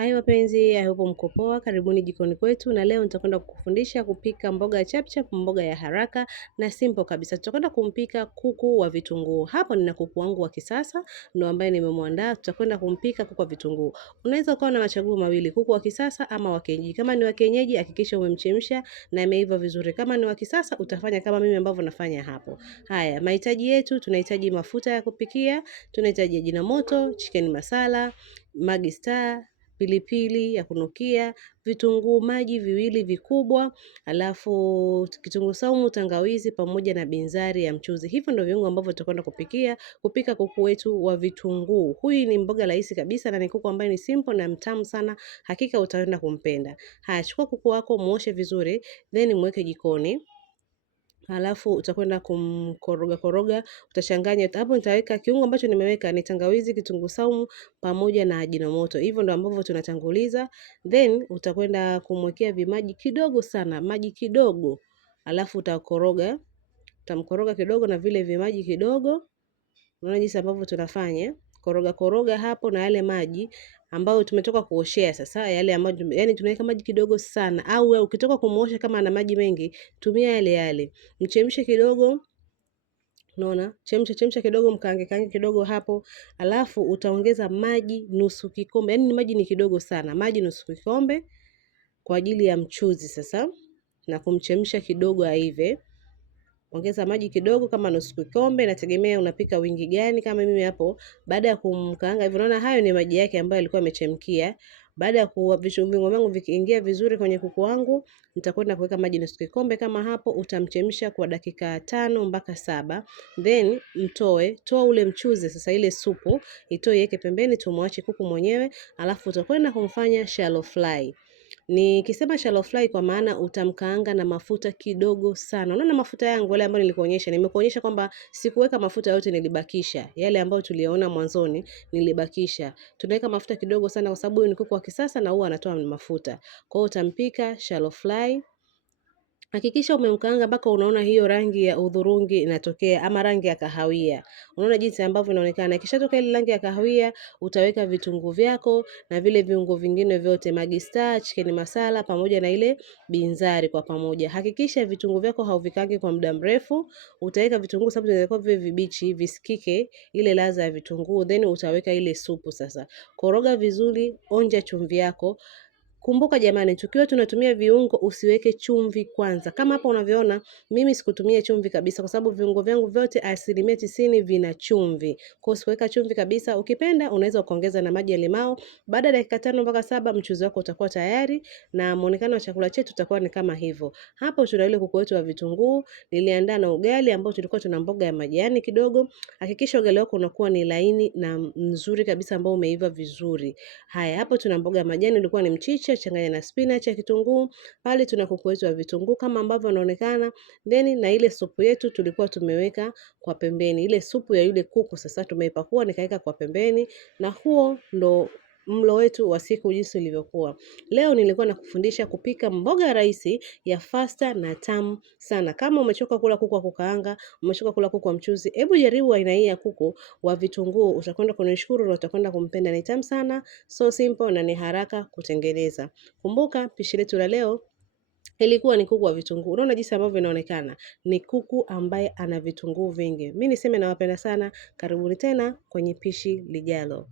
Hai wapenzi, I hope mko poa. Karibuni jikoni kwetu, na leo nitakwenda kukufundisha kupika mboga ya chapchap, mboga ya haraka na simple kabisa. Tutakwenda kumpika kuku wa vitunguu. Hapo nina kuku wangu wa kisasa ndio ambaye nimemwandaa. Tutakwenda kumpika kuku wa vitunguu. Unaweza ukawa na machaguo mawili, kuku wa kisasa ama wa kienyeji. Kama ni wa kienyeji, hakikisha umemchemsha na imeiva vizuri. Kama ni wa kisasa, utafanya kama mimi ambavyo nafanya hapo. Haya, mahitaji yetu, tunahitaji mafuta ya kupikia, tunahitaji jina moto, chicken masala, Maggi Star, pilipili ya kunukia, vitunguu maji viwili vikubwa, alafu kitunguu saumu, tangawizi pamoja na binzari ya mchuzi. Hivyo ndio viungo ambavyo tutakwenda kupika kuku wetu wa vitunguu. Huyu ni mboga rahisi kabisa na ni kuku ambaye ni simple na mtamu sana. Hakika utaenda kumpenda. Haya, chukua kuku wako, muoshe vizuri, then muweke jikoni. Halafu utakwenda koroga, utachanganya. Hapo nitaweka kiungo ambacho nimeweka ni tangawizi, kitunguu saumu pamoja na ajinomoto. Hivyo ndio ambavyo tunatanguliza. Then utakwenda kumwekea vimaji kidogo sana, maji kidogo. Halafu utamkoroga kidogo na vile vimaji kidogo. Unaona jinsi ambavyo tunafanya. Koroga hapo na yale maji ambayo tumetoka kuoshea sasa, yale ambayo yani tunaweka maji kidogo sana, au wewe ukitoka kumuosha kama ana maji mengi tumia yale. Mchemshe kidogo. Unaona? Chemsha kidogo, mkaange kidogo hapo. Alafu utaongeza maji nusu kikombe. Yani maji ni kidogo sana. Maji nusu kikombe kwa ajili ya mchuzi sasa, na kumchemsha kidogo aive. Ongeza maji kidogo kama nusu kikombe, nategemea unapika wingi gani. Kama mimi hapo, baada ya kumkaanga hivyo, unaona hayo ni maji yake ambayo alikuwa amechemkia. Baada ya viungo vyangu vikiingia vizuri kwenye kuku wangu, nitakwenda kuweka maji nusu kikombe kama hapo. Utamchemsha kwa dakika 5 mpaka 7. Then toa ule mchuzi sasa, ile supu itoe, iweke pembeni, tumwache kuku mwenyewe. Alafu utakwenda kumfanya shallow fry. Nikisema shallow fry kwa maana utamkaanga na mafuta kidogo sana. Unaona mafuta yangu yale ambayo nimekuonyesha kwamba sikuweka mafuta yote, nilibakisha yale ambayo tuliona mwanzoni, nilibakisha. Tunaweka mafuta kidogo sana kwa sababu huyu ni kuku wa kisasa na huwa anatoa mafuta. Kwa hiyo utampika shallow fry. Hakikisha umemkaanga mpaka unaona hiyo rangi ya udhurungi inatokea ama rangi ya kahawia. Unaona jinsi ambavyo inaonekana. Ikishatoka ile rangi ya kahawia, utaweka vitunguu vyako na vile viungo vingine vyote, Maggi Star, chicken masala pamoja na ile binzari kwa pamoja. Hakikisha vitunguu vyako hauvikangi kwa muda mrefu. Utaweka vitunguu sababu zinakuwa vile vibichi, visikike ile ladha ya vitunguu, then utaweka ile supu sasa. Koroga vizuri, onja chumvi yako. Kumbuka jamani, tukiwa tunatumia viungo usiweke chumvi kwanza. Kama hapa unavyoona, mimi sikutumia chumvi kabisa kwa sababu viungo vyangu vyote 90% vina chumvi. Kwa hiyo sikuweka chumvi kabisa. Ukipenda unaweza ukaongeza na maji ya limao. Baada ya dakika 5 mpaka 7 mchuzi wako utakuwa tayari na muonekano wa chakula chetu utakuwa ni kama hivyo. Hapo tuna ile kuku wetu wa vitunguu, niliandaa na ugali ambao tulikuwa tuna mboga ya majani kidogo. Hakikisha ugali wako unakuwa ni laini na nzuri kabisa ambao umeiva vizuri. Haya, hapo tuna mboga ya majani, ulikuwa ni mchicha changanya na spinach ya kitunguu. Pale tuna kuku wetu wa vitunguu kama ambavyo inaonekana. Then na ile supu yetu tulikuwa tumeweka kwa pembeni. Ile supu ya yule kuku sasa tumeipakua nikaweka kwa pembeni, na huo ndo mlo wetu wa siku jinsi ulivyokuwa. Leo nilikuwa nakufundisha kupika mboga rahisi ya faster na tamu sana. Kama umechoka kula kuku wa kukaanga, umechoka kula kuku wa mchuzi, hebu jaribu aina hii ya kuku wa vitunguu, utakwenda kunishukuru na utakwenda kumpenda. Ni tamu sana, so simple na ni haraka kutengeneza. Kumbuka pishi letu la leo ilikuwa ni kuku wa vitunguu. Unaona jinsi ambavyo inaonekana ni kuku ambaye ana vitunguu vingi. Mimi niseme nawapenda sana. Karibuni tena kwenye pishi lijalo.